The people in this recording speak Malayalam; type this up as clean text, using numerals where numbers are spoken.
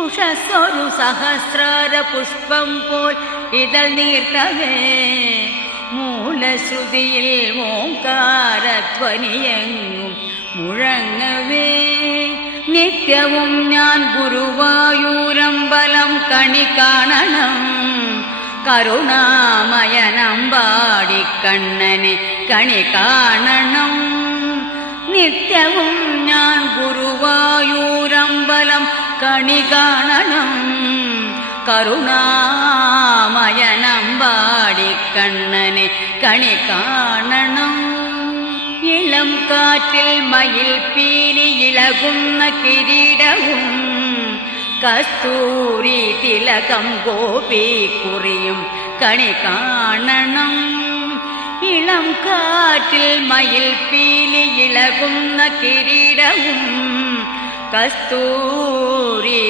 ഉഷസ്സൊരു സഹസ്രാര പുഷ്പം പോൽ ഇതൾ നീർത്തവേ മൂലശ്രുതിയിൽ ഓംകാരധ്വനിയെങ്ങും മുഴങ്ങവേ നിത്യവും ഞാൻ ഗുരുവായൂരമ്പലം കണി കാണണം കരുണാമയനമ്പാടിക്കണ്ണനെ കണി കാണണം നിത്യവും ഞാൻ ഗുരുവായൂരമ്പലം കണി കാണണം കരുണാമയനമ്പാടിക്കണ്ണനെ കണി കാണണം ഇളം കാറ്റിൽ മയിൽ പീലി ഇളകുന്ന കിരീടവും കസ്തൂരി തിലകം ഗോപിക്കുറിയും കണി കാണണം ഇളം കാറ്റിൽ മയിൽ പീലി ഇളകുന്ന കിരീടവും കസ്തൂരി